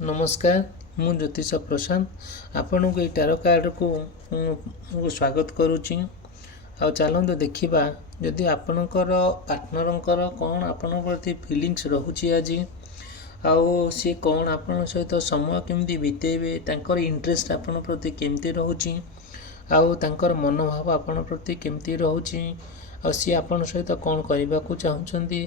नमस्कार मु ज्योतिष प्रशांत आपण को टारो कार्ड को स्वागत करुच्ची। आ चलते देखा जदि आपणकर पार्टनर कौन आपण प्रति फिलिंग्स रोचे आज आउ सी कौन आपण सहित समय केमती बितेबे तांकर इंटरेस्ट आपण प्रति केमती रोचे आउ तांकर मनोभाव आपण प्रति केमती रोचे आ सी आपण सहित कौन करने को चाहते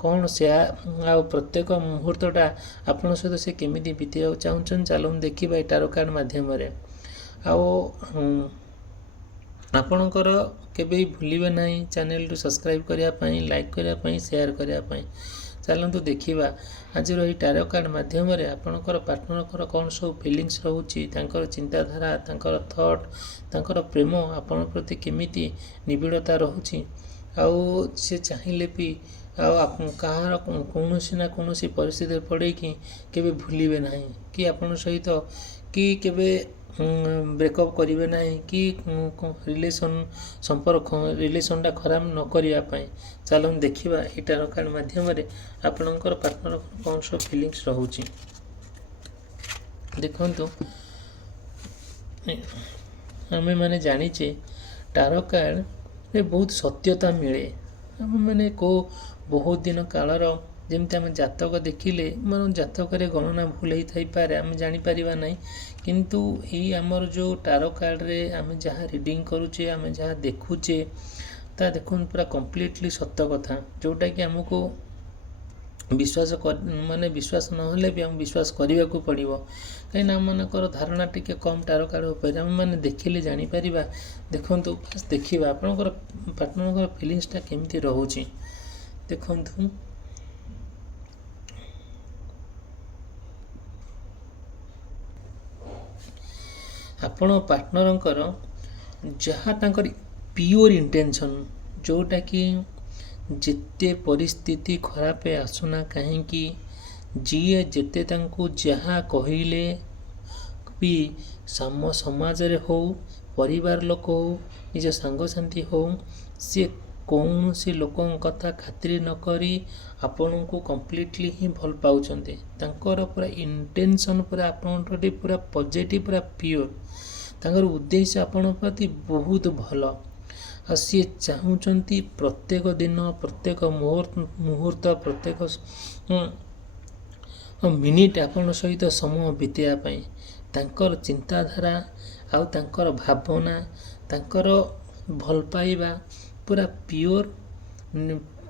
कौन से आ प्रत्येक मुहूर्तटा आपण सहित से केमी बीतवा चाहते चलो देखा टारो कार्ड मध्यम आपणकर केबे भूलिबे नहीं चैनल टू सब्सक्राइब करने लाइक करने शेयर करने चलतु देखा आज ये टारो कार्ड मध्यम आपणकर पार्टनर कौन सब फिलिंग्स रोचे चिंताधारा थॉट तांकर प्रेम आपण प्रति केमिति निबिड़ता रोचे आउ सी चाहिए भी कहार कौन ना कौन परिस्थिति पड़े कि केबे भूलिबे नहीं कि आपण सहित कि केबे ब्रेकअप करेंगे ना कि रिलेशन संपर्क रिलेशनटा खराब न करने चलो देखा ये टारो कार्ड मध्यम आपणकर पार्टनर कौन सब फिलिंग्स रोचे देखु आमे माने जानीचे टारो कार्ड रे बहुत सत्यता मिले आम मैंने को बहुत दिन कालर जमती आम जातक देखिले मन जातक गणना भूल होता पारे आम जापर ना किंतु ये आमर जो टारो कार्ड रे आम जहाँ रिडिंग करुचे आम जहाँ देखुचे ता देखुन पूरा कम्प्लीटली सत्य कथा जोटा कि आमको विश्वास माने विश्वास नहले भी आम विश्वास करने को पड़ो कहीं आम मनकर धारणा टिके कम टारो कार्ड उपर आम मैंने देखिले जापर देखु देखा आपणकर पार्टनर फिलिंग्सटा केमती रोचे देखु आपण पार्टनर जहाँ तांकर प्योर इंटेंशन जोटा कि जिते परिस्थिति खराब आसुना कहीं जी जिते तांको जहाँ कहले भी समाज रे हो परिवार लोक हो निज सांगसाथी हो सी कौन सी लोक कथा खातिर न करी आपण को कम्प्लीटली ही भल पाउचंते तांकर पूरा इंटेंशन पूरा आपण पूरा पॉजिटिव पूरा प्योर तांकर उद्देश्य आपण प्रति बहुत भल आ सी चाहूँगी प्रत्येक दिन प्रत्येक मुहूर्त प्रत्येक मिनिट आपण सहित समय बीतवाई तांकर चिंताधारा आउ तांकर भावना तांकर भल पाइबा पूरा प्योर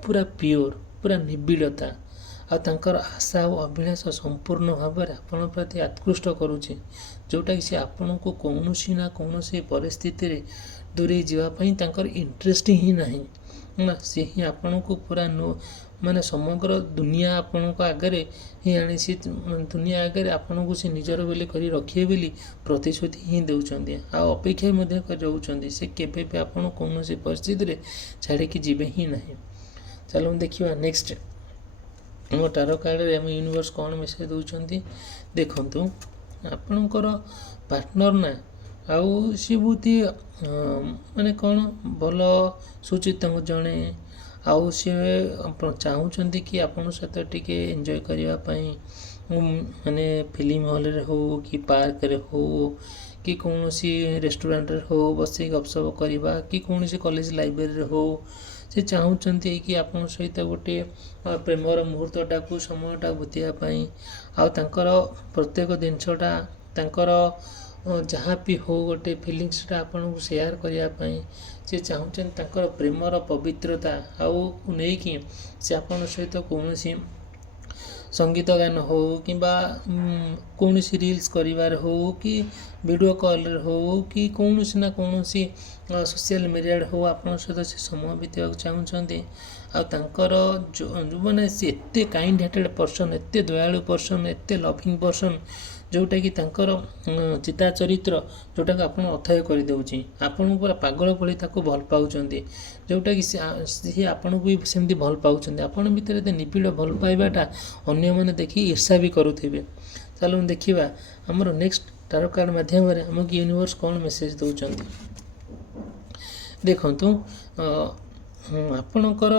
पूरा निबिड़ता आ तांकर आशा और अभिलाष संपूर्ण भाव में आपण प्रति आत्कृष्ट करुचे जोटा कि से आपण को कौन ना कौन परिस्थिति रे दूरे जावाई तांकर इंटरेस्ट ही नहीं ना से ही आपण को पूरा नो माने समग्र दुनिया आपण को आगे ही आनी सी दुनिया आगे आपण को से निजर बोली करी रखिए बोली प्रतिश्रुति ही देउचंदी आ अपेक्षा मध्य कर रहउचंदी से केबे भी आपण कौन परिस्थिति रे छाड़ी की जीवे ही नहीं चलो देखिए नेक्स्ट मो टारो कार्ड रे हम यूनिवर्स कौन मेसेज दउचंदी देखंतु आपणकर पार्टनर ना आउ सी बहुत माने कौन भल सुचित जड़े आउ सी चाहूँगी कि आपण सहित टिके एंजॉय करने माने फिल्म हॉल रे हो कि पार्क रे हो कि कौन सी रेस्टोरेंट रे हो बस गपसप करवा कि कौन सी कॉलेज लाइब्रेरी रे हो से चाहूँगी कि आपण सहित गोटे प्रेमर मुहूर्तटा को समयटा बीतवाई आउ तांकर प्रत्येक जिनसटा तांकर जहाँ भी हो गोटे फिलिंग्सटा आपन को शेयर करने से चाहूँ तांकर प्रेमर पवित्रता आउ नहीं कि से आपन सहित कौन सी संगीत गान हो कि कौन सी रील्स करिवार हो कि वीडियो कॉल हो कि कौन सी ना कौन सी सोशल मीडिया हो आपन सहित से समय बीतवा चाहूँगी आंकर जो मैंने सी एत काइंड हार्टेड पर्सन एत दयालु पर्सन एत लविंग पर्सन जोटा कि तांकर चिता चरित्र जोटा कि आपन अथय कर देउची आपन पूरा पागल भली ताको भल पाउचंदी जोटा कि से आपन को भी सेमती भल पाउचंदी आपन भीतर एते निबिड़ भल पाइबाटा अन्य माने देखि ईर्ष्या भी करूथिबे चलो देखिबा हमर नेक्स्ट टारो कार्ड माध्यम रे हमक यूनिवर्स कौन मेसेज दउचंदी देखंतु आपणकर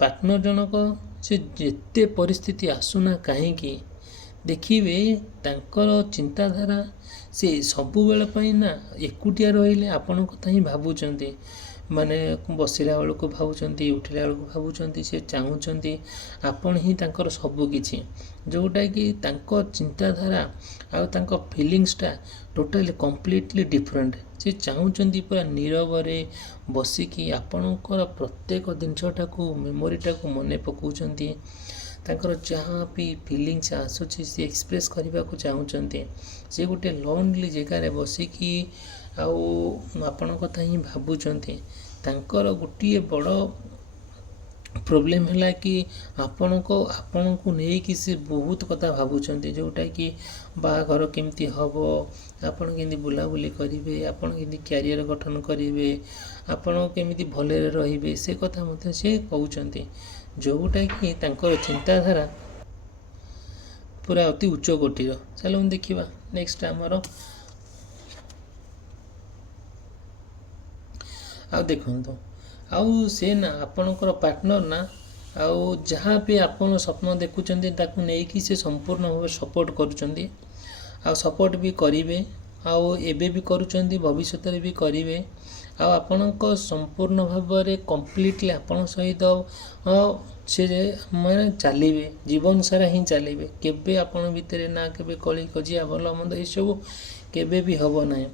पार्टनर जनक से जेते परिस्थिति आसुना कहीं ଦେଖିବେ ତାଙ୍କର ଚିନ୍ତାଧାରା ସେ ସବୁବେଳେ ପାଇଁ ନା ଏକୁଟିଆ ରହିଲେ ଆପଣଙ୍କ କଥା ହିଁ ଭାବୁଛନ୍ତି, ମାନେ ବସିଲା ବେଳକୁ ଭାବୁଛନ୍ତି, ଉଠିଲା ବେଳକୁ ଭାବୁଛନ୍ତି, ସେ ଚାହୁଁଛନ୍ତି ଆପଣ ହିଁ ତାଙ୍କର ସବୁ କିଛି, ଯେଉଁଟାକି ତାଙ୍କ ଚିନ୍ତାଧାରା ଆଉ ତାଙ୍କ ଫିଲିଙ୍ଗସଟା ଟୋଟାଲି କମ୍ପ୍ଲିଟଲି ଡିଫରେଣ୍ଟ। ସେ ଚାହୁଁଛନ୍ତି ପୁରା ନୀରବରେ ବସିକି ଆପଣଙ୍କର ପ୍ରତ୍ୟେକ ଜିନିଷଟାକୁ ମେମୋରିଟାକୁ ମନେ ପକାଉଛନ୍ତି, ତାଙ୍କର ଯାହା ବି ଫିଲିଙ୍ଗସ୍ ଆସୁଛି ସେ ଏକ୍ସପ୍ରେସ୍ କରିବାକୁ ଚାହୁଁଛନ୍ତି। ସେ ଗୋଟେ ଲୋନ୍ଲି ଜାଗାରେ ବସିକି ଆଉ ଆପଣଙ୍କ କଥା ହିଁ ଭାବୁଛନ୍ତି। ତାଙ୍କର ଗୋଟିଏ ବଡ଼ ପ୍ରୋବ୍ଲେମ୍ ହେଲା କି ଆପଣଙ୍କୁ ନେଇକି ସେ ବହୁତ କଥା ଭାବୁଛନ୍ତି, ଯେଉଁଟାକି ବାହାଘର କେମିତି ହେବ, ଆପଣ କେମିତି ବୁଲାବୁଲି କରିବେ, ଆପଣ କେମିତି କ୍ୟାରିୟର ଗଠନ କରିବେ, ଆପଣ କେମିତି ଭଲରେ ରହିବେ, ସେ କଥା ମଧ୍ୟ ସେ କହୁଛନ୍ତି, ଯେଉଁଟାକି ତାଙ୍କର ଚିନ୍ତାଧାରା ପୁରା ଅତି ଉଚ୍ଚ କୋଟିର। ଚାଲନ୍ତୁ ଦେଖିବା ନେକ୍ସଟ ଆମର। ଆଉ ଦେଖନ୍ତୁ, ଆଉ ସେ ନା ଆପଣଙ୍କର ପାର୍ଟନର ନା, ଆଉ ଯାହା ବି ଆପଣ ସ୍ୱପ୍ନ ଦେଖୁଛନ୍ତି ତାକୁ ନେଇକି ସେ ସମ୍ପୂର୍ଣ୍ଣ ଭାବେ ସପୋର୍ଟ କରୁଛନ୍ତି, ଆଉ ସପୋର୍ଟ ବି କରିବେ, ଆଉ ଏବେ ବି କରୁଛନ୍ତି, ଭବିଷ୍ୟତରେ ବି କରିବେ। ଆଉ ଆପଣଙ୍କ ସମ୍ପୂର୍ଣ୍ଣ ଭାବରେ କମ୍ପ୍ଲିଟଲି ଆପଣଙ୍କ ସହିତ ସେ ମାନେ ଚାଲିବେ, ଜୀବନ ସାରା ହିଁ ଚାଲିବେ। କେବେ ଆପଣ ଭିତରେ ନା କେବେ କଳି କଜିଆ ଭଲ ମନ୍ଦ ଏସବୁ କେବେ ବି ହେବ ନାହିଁ।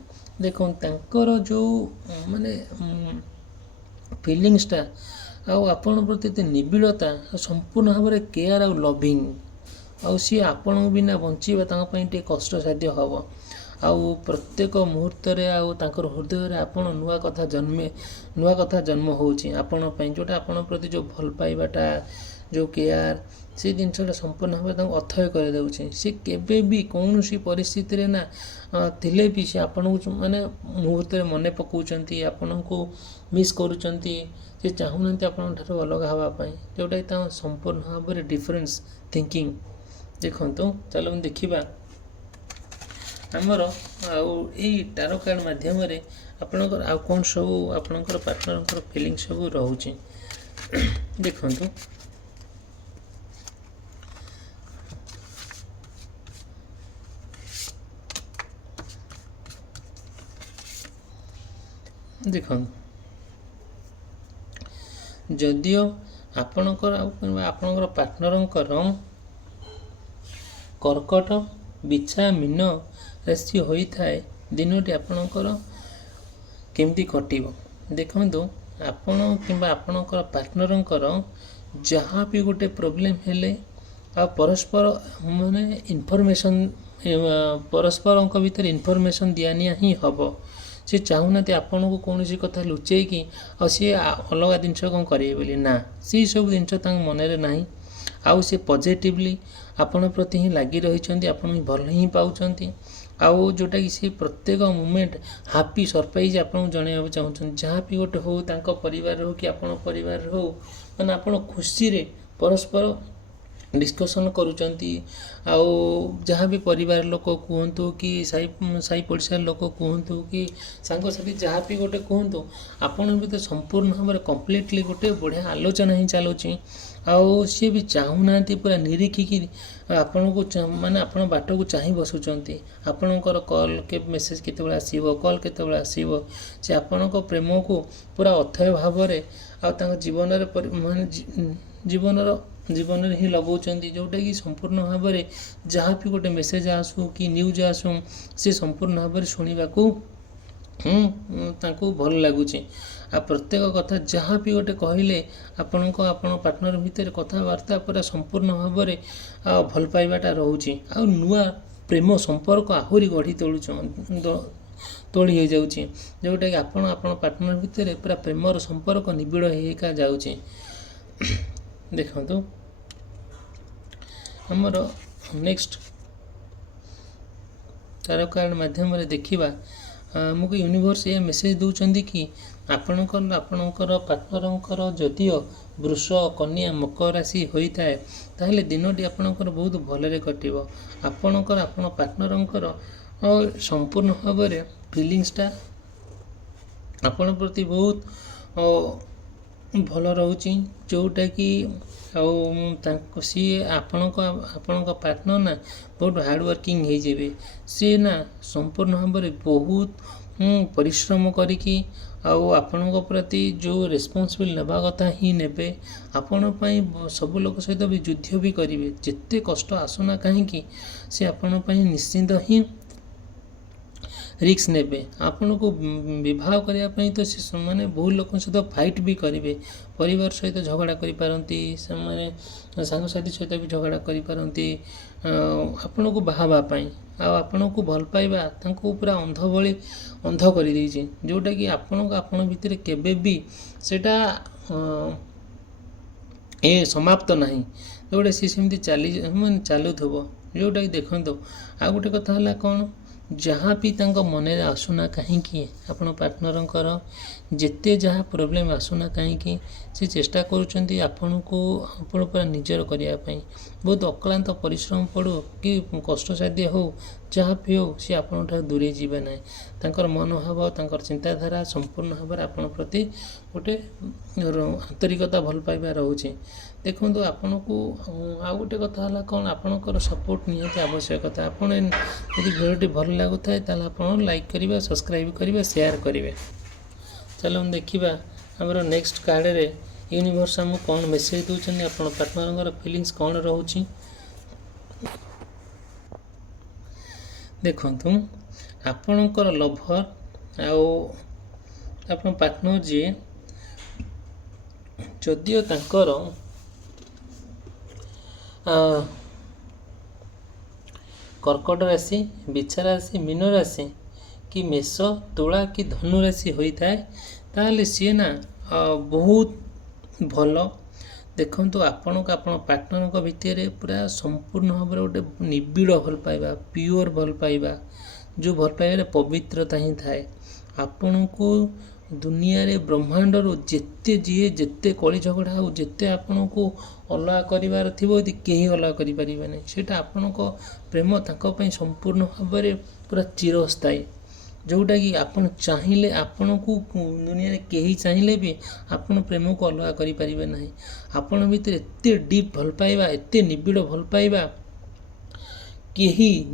ଦେଖନ୍ତୁ ତାଙ୍କର ଯେଉଁ ମାନେ ଫିଲିଙ୍ଗସଟା ଆଉ ଆପଣଙ୍କ ପ୍ରତି ଏତେ ନିବିଡ଼ତା, ସମ୍ପୂର୍ଣ୍ଣ ଭାବରେ କେୟାର ଆଉ ଲଭିଂ, ଆଉ ସିଏ ଆପଣଙ୍କ ବିନା ବଞ୍ଚିବା ତାଙ୍କ ପାଇଁ ଟିକେ କଷ୍ଟସାଧ୍ୟ ହେବ। ଆଉ ପ୍ରତ୍ୟେକ ମୁହୂର୍ତ୍ତରେ ଆଉ ତାଙ୍କର ହୃଦୟରେ ଆପଣ ନୂଆ କଥା ଜନ୍ମ ହେଉଛି ଆପଣଙ୍କ ପାଇଁ, ଯେଉଁଟା ଆପଣଙ୍କ ପ୍ରତି ଯେଉଁ ଭଲ ପାଇବାଟା, ଯେଉଁ କେୟାର, ସେ ଜିନିଷଟା ସମ୍ପୂର୍ଣ୍ଣ ଭାବରେ ତାଙ୍କୁ ଅଥୟ କରିଦେଉଛି। ସେ କେବେ ବି କୌଣସି ପରିସ୍ଥିତିରେ ନା ଥିଲେ ବି ସେ ଆପଣଙ୍କୁ ମାନେ ମୁହୂର୍ତ୍ତରେ ମନେ ପକାଉଛନ୍ତି, ଆପଣଙ୍କୁ ମିସ୍ କରୁଛନ୍ତି, ସେ ଚାହୁଁନାହାନ୍ତି ଆପଣଙ୍କ ଠାରୁ ଅଲଗା ହେବା ପାଇଁ, ଯେଉଁଟାକି ତାଙ୍କ ସମ୍ପୂର୍ଣ୍ଣ ଭାବରେ ଡିଫରେନ୍ସ ଥିଙ୍କିଂ। ଦେଖନ୍ତୁ ଚାଲନ୍ତୁ ଦେଖିବା ଆମର ଆଉ ଏଇ ଟାରୋ କାର୍ଡ଼ ମାଧ୍ୟମରେ ଆପଣଙ୍କର ଆଉ କ'ଣ ସବୁ ଆପଣଙ୍କର ପାର୍ଟନରଙ୍କର ଫିଲିଙ୍ଗ ସବୁ ରହୁଛି। ଦେଖନ୍ତୁ ଯଦିଓ ଆପଣଙ୍କର ପାର୍ଟନରଙ୍କର କର୍କଟ, ବିଛା, ମୀନ ରାଶି ହୋଇଥାଏ, ଦିନଟି ଆପଣଙ୍କର କେମିତି କଟିବ। ଦେଖନ୍ତୁ ଆପଣ କିମ୍ବା ଆପଣଙ୍କର ପାର୍ଟନରଙ୍କର ଯାହା ବି ଗୋଟେ ପ୍ରୋବ୍ଲେମ୍ ହେଲେ ଆଉ ପରସ୍ପରଙ୍କ ଭିତରେ ଇନଫର୍ମେସନ୍ ଦିଆନିଆ ହିଁ ହେବ। ସେ ଚାହୁଁନାହାନ୍ତି ଆପଣଙ୍କୁ କୌଣସି କଥା ଲୁଚେଇକି ଆଉ ସିଏ ଅଲଗା ଜିନିଷ କ'ଣ କରିବେ ବୋଲି, ନା, ସେସବୁ ଜିନିଷ ତାଙ୍କ ମନରେ ନାହିଁ। ଆଉ ସେ ପଜିଟିଭଲି ଆପଣଙ୍କ ପ୍ରତି ହିଁ ଲାଗି ରହିଛନ୍ତି, ଆପଣଙ୍କୁ ଭଲ ହିଁ ପାଉଛନ୍ତି। ଆଉ ଯେଉଁଟାକି ସେ ପ୍ରତ୍ୟେକ ମୁମେଣ୍ଟ ହାପି ସରପ୍ରାଇଜ୍ ଆପଣଙ୍କୁ ଜଣାଇବାକୁ ଚାହୁଁଛନ୍ତି। ଯାହା ବି ଗୋଟେ ହେଉ, ତାଙ୍କ ପରିବାର ହେଉ କି ଆପଣଙ୍କ ପରିବାରରେ ହେଉ, ମାନେ ଆପଣ ଖୁସିରେ ପରସ୍ପର ଡିସ୍କସନ୍ କରୁଛନ୍ତି। ଆଉ ଯାହା ବି ପରିବାର ଲୋକ କୁହନ୍ତୁ କି ସାହି ପଡ଼ିଶାର ଲୋକ କୁହନ୍ତୁ କି ସାଙ୍ଗସାଥି ଯାହା ବି ଗୋଟେ କୁହନ୍ତୁ, ଆପଣଙ୍କ ଭିତରେ ସମ୍ପୂର୍ଣ୍ଣ ଭାବରେ କମ୍ପ୍ଲିଟଲି ଗୋଟେ ବଢ଼ିଆ ଆଲୋଚନା ହିଁ ଚାଲୁଛି। ଆଉ ସିଏ ବି ଚାହୁଁନାହାନ୍ତି ପୁରା ନିରୀକ୍ଷିକି ଆପଣଙ୍କୁ ମାନେ ଆପଣ ବାଟକୁ ଚାହିଁ ବସୁଛନ୍ତି। ଆପଣଙ୍କର କଲ୍ ମେସେଜ୍ କେତେବେଳେ ଆସିବ, କଲ୍ କେତେବେଳେ ଆସିବ, ସେ ଆପଣଙ୍କ ପ୍ରେମକୁ ପୁରା ଅଥୟ ଭାବରେ ଆଉ ତାଙ୍କ ଜୀବନରେ ହିଁ ଲଗାଉଛନ୍ତି, ଯେଉଁଟାକି ସମ୍ପୂର୍ଣ୍ଣ ଭାବରେ ଯାହା ବି ଗୋଟେ ମେସେଜ୍ ଆସୁ କି ନ୍ୟୁଜ୍ ଆସୁ, ସେ ସମ୍ପୂର୍ଣ୍ଣ ଭାବରେ ଶୁଣିବାକୁ ତାଙ୍କୁ ଭଲ ଲାଗୁଛି। ଆଉ ପ୍ରତ୍ୟେକ କଥା ଯାହା ବି ଗୋଟେ କହିଲେ ଆପଣଙ୍କ ପାର୍ଟନର ଭିତରେ କଥାବାର୍ତ୍ତା ପୁରା ସମ୍ପୂର୍ଣ୍ଣ ଭାବରେ ଭଲ ପାଇବାଟା ରହୁଛି। ଆଉ ନୂଆ ପ୍ରେମ ସମ୍ପର୍କ ଆହୁରି ଗଢ଼ି ତୋଳି ହୋଇଯାଉଛି, ଯେଉଁଟାକି ଆପଣ ପାର୍ଟନର ଭିତରେ ପୁରା ପ୍ରେମର ସମ୍ପର୍କ ନିବିଡ଼ ହେଇକା ଯାଉଛି। ଦେଖନ୍ତୁ ଆମର ନେକ୍ସଟ ଟାରୋ କାର୍ଡ଼ ମାଧ୍ୟମରେ ଦେଖିବା, ଆମକୁ ୟୁନିଭର୍ସ ଏ ମେସେଜ୍ ଦେଉଛନ୍ତି କି ଆପଣଙ୍କର ପାର୍ଟନରଙ୍କର ଯଦିଓ ବୃଷ, କନ୍ୟା, ମକର ରାଶି ହୋଇଥାଏ, ତାହେଲେ ଦିନଟି ଆପଣଙ୍କର ବହୁତ ଭଲରେ କଟିବ। ଆପଣ ପାର୍ଟନରଙ୍କର ସମ୍ପୂର୍ଣ୍ଣ ଭାବରେ ଫିଲିଙ୍ଗସଟା ଆପଣଙ୍କ ପ୍ରତି ବହୁତ ଭଲ ରହୁଛି, ଯେଉଁଟାକି ଆଉ ସିଏ ଆପଣଙ୍କ ପାର୍ଟନର୍ ନା ବହୁତ ହାର୍ଡ଼ୱାର୍କିଂ ହେଇଯିବେ। ସିଏ ନା ସମ୍ପୂର୍ଣ୍ଣ ଭାବରେ ବହୁତ ପରିଶ୍ରମ କରିକି ଆଉ ଆପଣଙ୍କ ପ୍ରତି ଯେଉଁ ରେସ୍ପନ୍ସିବିଲ୍ ନେବା କଥା ହିଁ ନେବେ। ଆପଣ ପାଇଁ ସବୁ ଲୋକ ସହିତ ବି ଯୁଦ୍ଧ ବି କରିବେ। ଯେତେ କଷ୍ଟ ଆସୁନା କାହିଁକି ସେ ଆପଣଙ୍କ ପାଇଁ ନିଶ୍ଚିନ୍ତ ହିଁ ରିସ୍କ ନେବେ। ଆପଣଙ୍କୁ ବିବାହ କରିବା ପାଇଁ ତ ସେମାନେ ବହୁ ଲୋକଙ୍କ ସହିତ ଫାଇଟ୍ ବି କରିବେ। ପରିବାର ସହିତ ଝଗଡ଼ା କରିପାରନ୍ତି, ସେମାନେ ସାଙ୍ଗସାଥି ସହିତ ବି ଝଗଡ଼ା କରିପାରନ୍ତି ଆପଣଙ୍କୁ ବାହା ହେବା ପାଇଁ। ଆଉ ଆପଣଙ୍କୁ ଭଲ ପାଇବା ତାଙ୍କୁ ପୁରା ଅନ୍ଧ କରିଦେଇଛି, ଯେଉଁଟାକି ଆପଣ ଭିତରେ କେବେ ବି ସେଇଟା ସମାପ୍ତ ନାହିଁ। ଯେଉଁଟା ସିଏ ସେମିତି ଚାଲୁଥିବ। ଯେଉଁଟାକି ଦେଖନ୍ତୁ, ଆଉ ଗୋଟେ କଥା ହେଲା କ'ଣ, ଯାହା ବି ତାଙ୍କ ମନରେ ଆସୁନା କାହିଁକି ଆପଣ ପାର୍ଟନରଙ୍କର ଯେତେ ଯାହା ପ୍ରୋବ୍ଲେମ୍ ଆସୁନା କାହିଁକି ସେ ଚେଷ୍ଟା କରୁଛନ୍ତି ଆପଣ ପୁରା ନିଜର କରିବା ପାଇଁ। ବହୁତ ଅକ୍ଳାନ୍ତ ପରିଶ୍ରମ ପଡ଼ୁ କି କଷ୍ଟସାଧ୍ୟ ହେଉ, ଯାହା ବି ହେଉ ସେ ଆପଣଙ୍କଠାରୁ ଦୂରେଇ ଯିବେ ନାହିଁ। ତାଙ୍କର ମନୋଭାବ, ତାଙ୍କର ଚିନ୍ତାଧାରା ସମ୍ପୂର୍ଣ୍ଣ ଭାବରେ ଆପଣଙ୍କ ପ୍ରତି ଗୋଟେ ଆନ୍ତରିକତା ଭଲ ପାଇବା ରହୁଛି। ଦେଖନ୍ତୁ, ଆପଣଙ୍କୁ ଆଉ ଗୋଟେ କଥା ହେଲା କ'ଣ, ଆପଣଙ୍କର ସପୋର୍ଟ ନିହାତି ଆବଶ୍ୟକତା। ଆପଣ ଯଦି ଭିଡ଼ିଓଟି ଭଲ ଲାଗୁଥାଏ ତାହେଲେ ଆପଣ ଲାଇକ୍ କରିବେ, ସବସ୍କ୍ରାଇବ୍ କରିବେ, ସେୟାର କରିବେ। ଚାଲନ୍ତୁ ଦେଖିବା ଆମର ନେକ୍ସଟ କାର୍ଡ଼ରେ ୟୁନିଭର୍ସ ଆମକୁ କ'ଣ ମେସେଜ ଦେଉଛନ୍ତି, ଆପଣ ପାର୍ଟନରଙ୍କର ଫିଲିଙ୍ଗସ୍ କ'ଣ ରହୁଛି। ଦେଖନ୍ତୁ, ଆପଣଙ୍କର ଲଭର ଆଉ ଆପଣ ପାର୍ଟନର ଯିଏ, ଯଦିଓ ତାଙ୍କର କର୍କଟ ରାଶି, ବିଛା ରାଶି, ମୀନ ରାଶି କି ମେଷ, ତୁଳା କି ଧନୁ ରାଶି ହୋଇଥାଏ, ତାହେଲେ ସିଏ ନା ବହୁତ ଭଲ। ଦେଖନ୍ତୁ, ଆପଣ ପାର୍ଟନରଙ୍କ ଭିତରେ ପୁରା ସମ୍ପୂର୍ଣ୍ଣ ଭାବରେ ଗୋଟେ ନିବିଡ଼ ଭଲ ପାଇବା, ପିଓର ଭଲ ପାଇବା, ଯେଉଁ ଭଲ ପାଇବାରେ ପବିତ୍ରତା ହିଁ ଥାଏ। ଆପଣଙ୍କୁ ଦୁନିଆରେ ବ୍ରହ୍ମାଣ୍ଡରୁ ଯେତେ କଳି ଝଗଡ଼ା ହେଉ, ଯେତେ ଆପଣଙ୍କୁ ଅଲଗା କରିବାର ଥିବ, ଯଦି କେହି ଅଲଗା କରିପାରିବେ ନାହିଁ। ସେଇଟା ଆପଣଙ୍କ ପ୍ରେମ ତାଙ୍କ ପାଇଁ ସମ୍ପୂର୍ଣ୍ଣ ଭାବରେ ପୁରା ଚିରସ୍ଥାୟୀ। ଯେଉଁଟାକି ଆପଣ ଚାହିଁଲେ, ଆପଣଙ୍କୁ ଦୁନିଆରେ କେହି ଚାହିଁଲେ ବି ଆପଣ ପ୍ରେମକୁ ଅଲଗା କରିପାରିବେ ନାହିଁ। ଆପଣଙ୍କ ଭିତରେ ଏତେ ଡିପ୍ ଭଲ ପାଇବା, ଏତେ ନିବିଡ଼ ଭଲ ପାଇବା,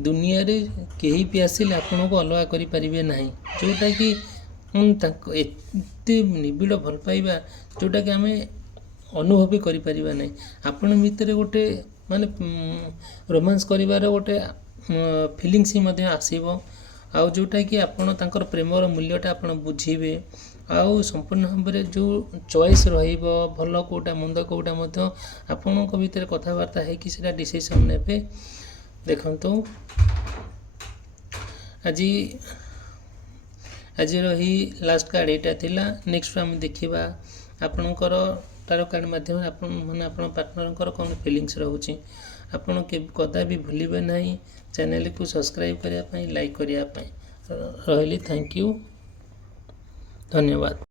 ଦୁନିଆରେ କେହି ବି ଆସିଲେ ଆପଣଙ୍କୁ ଅଲଗା କରିପାରିବେ ନାହିଁ। ଯେଉଁଟାକି ଏତେ ନିବିଡ଼ ଭଲ ପାଇବା, ଯେଉଁଟାକି ଆମେ ଅନୁଭବ ବି କରିପାରିବା ନାହିଁ। ଆପଣଙ୍କ ଭିତରେ ଗୋଟେ ରୋମାନ୍ସ କରିବାର ଗୋଟେ ଫିଲିଙ୍ଗସ୍ ହିଁ ମଧ୍ୟ ଆସିବ। ଆଉ ଯେଉଁଟାକି ଆପଣ ତାଙ୍କର ପ୍ରେମର ମୂଲ୍ୟଟା ଆପଣ ବୁଝିବେ। ଆଉ ସମ୍ପୂର୍ଣ୍ଣ ଭାବରେ ଯେଉଁ ଚଏସ୍ ରହିବ, ଭଲ କେଉଁଟା ମନ୍ଦ କେଉଁଟା ମଧ୍ୟ ଆପଣଙ୍କ ଭିତରେ କଥାବାର୍ତ୍ତା ହେଇକି ସେଇଟା ଡିସିସନ୍ ନେବେ। ଦେଖନ୍ତୁ, ଆଜିର ହିଁ ଲାଷ୍ଟ କାର୍ଡ଼ ଏଇଟା ଥିଲା। ନେକ୍ସଟ ଆମେ ଦେଖିବା ଆପଣଙ୍କର ଟାରୋ କାର୍ଡ଼ ମାଧ୍ୟମରେ ଆପଣ ପାର୍ଟନରଙ୍କର କ'ଣ ଫିଲିଙ୍ଗସ୍ ରହୁଛି। ଆପଣ କଦାପି ଭୁଲିବେ ନାହିଁ ଚ୍ୟାନେଲକୁ ସବସ୍କ୍ରାଇବ୍ କରିବା ପାଇଁ, ଲାଇକ୍ କରିବା ପାଇଁ। ରହିଲି, ଥ୍ୟାଙ୍କ ୟୁ, ଧନ୍ୟବାଦ।